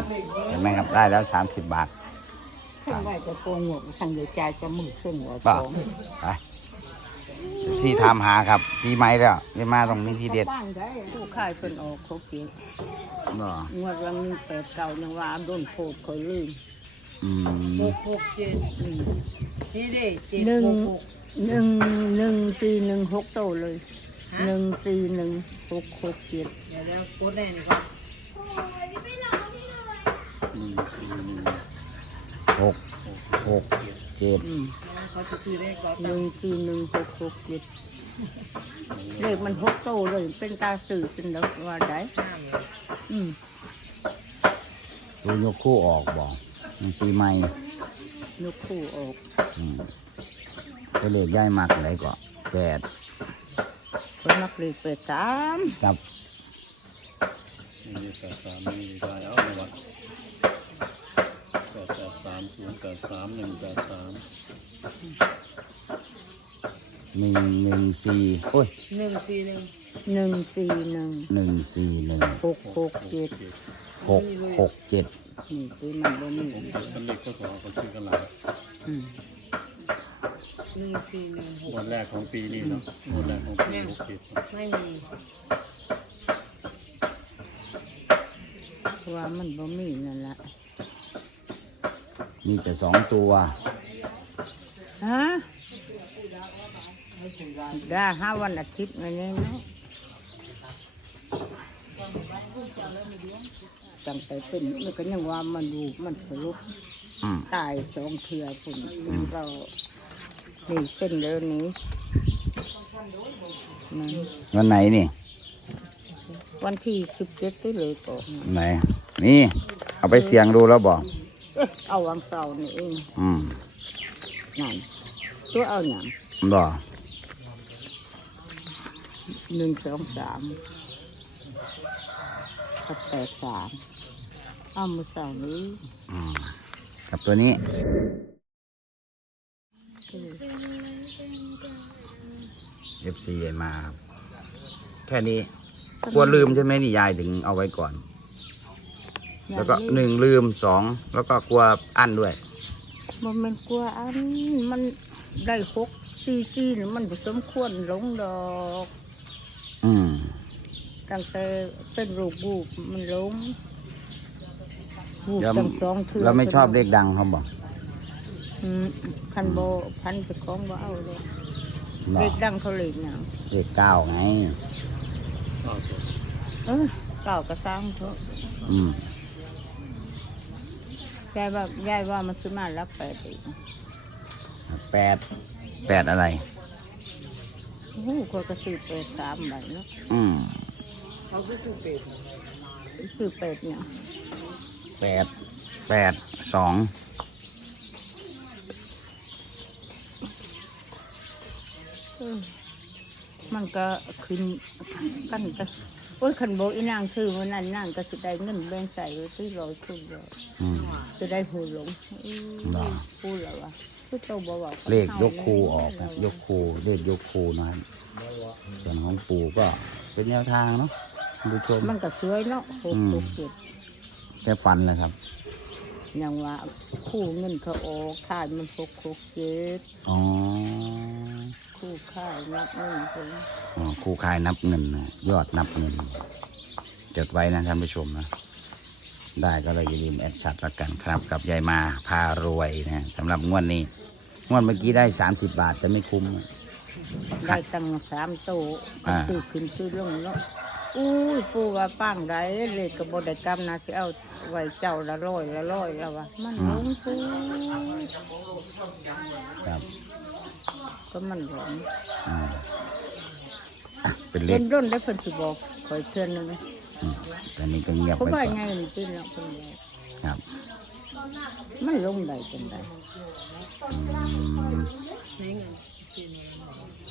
เห็นไหมครับได้แล้ว30 บาทขึ้นไหวจะโกงหมดขันเดียวใจจะมือขึ้นหัวป่ะสองไปที่ถามหาครับปีใหม่แล้วได้มาตรงนี้ที่เด็ดบ้านได้ผู้ขายเป็นออกเขาเก็บบ่งวดวันนี้8 9ยังว่าโดนโคตรคอยลืมอืม 6 7นี่เด้7 หนึ่ง 6 หนึ่งหนึ่งสี่หนึ่งหกโตเลย1416667 เดี๋ยวโคตรแน่นี่ครับ 6 6 7 เขาจะซื้อได้ก่อน 1416667เลขมัน6โตเลยเป็นตาสื่อเป็นแล้วว่าได้อืมดูยกคู่ออกบ่ปีใหม่ยกคู่ออกไปเลขย้ายมากอะไรก็8 คนนักเลข83 กับมี83มีได้เอาในวัด 114โอ้ย 141 141 1416667 667 นี่คือมันบ่มีเป็นเด็กก็สอนเขาชื่อกันหลาย 1416 วันแรกของปีนี้เนาะวันแรกของปี67 ไม่มีเพราะว่ามันบ่มีนั่นแหละมีแต่2 ตัวฮะได้5 วันอาทิตย์มาเนี่ยเนาะจังไปเป็นมันก็ยังว่ามันดูมันสรุปอืมตาย2 เทื่อพุ่นเรานี่เส้นเดินนี้นั่นวันไหนนี่วันที่17ที่เลยก็ไหนนี่เอาไปเสี่ยงดูแล้วบอกเอาวันเสาร์นี่เอง นั่นตัวเอาอย่างบอก 1 2 3กับ83เอามือเสาร์นี้กับตัวนี้ FC มาครับแค่นี้กลัวลืมใช่ไหมนี่ยายถึงเอาไว้ก่อน แล้วก็1ลืม2แล้วก็กลัวอั้นด้วยมันกลัวอันมันได้6 4 4นี่มันผสมควรหลงดอกอืมตั้งแต่เป็นลูกบูบมันหลงบูบแล้วตั้ง2 เทื่อเราไม่ชอบเลขดังเขาบอกคันโบพันไปของบ่เอาเลยบอเด็กกดังเขาเล่นอย่างเลข9ไงเก่ากระซังเถอะอืมยายว่ามันซื้อมารับ8อีก 8อะไรโอ้โหก็กระสือ3ใบเนาะอืมเขาก็ซื้อเป็ดซื้อ8เนี่ย 8 2 มันก็ขึ้นกันก็โอ้ยคันโบอีนางซื้อวันนั้นนางก็จะได้เงินแบ่งใส่ไว้ที่100ชุดเลยอืมจะได้หูหลงเหรอพูดแล้ววะคือโตบอกว่าเลขยกคูออกนะยกคูเลขยกคูนะครับส่วนของปู่ก็เป็นแนวทางเนาะคุณผู้ชมมันก็สวยเนาะ667 แค่ฟันเลยครับอย่างว่าคู่เงินเขาออกขายมัน667 อ๋อคู่ขายนับเงินไปอ๋อครูคายนับเงินนะยอดนับเงินจดไว้นะท่านผู้ชมนะได้ก็เลยอย่าลืมแอดชัดละกันครับ กับยายมาพารวยนะสำหรับงวดนี้งวดเมื่อกี้ได้30 บาทจะไม่คุ้มได้ตั้ง3 โตอ่าซื้อขึ้นซื้อลงเนาะอุ้ยปู่ว่าปังได้เลยก็บ่ได้กำนะสิเอาไว้เจ้าละร้อยแล้ววะมันหลงซื้อครับก็มันหลงอืมอ่ะเป็นเลเล่ขนร่นได้เพิ่นสิบอกคอยเทื่อนึงตอนนี้ก็เงียบเขาไปว่าก่อนไงนี่เป็นแล้วเพิ่นบอกครับมันลงได้จังได๋อืมในเงินซื้อมา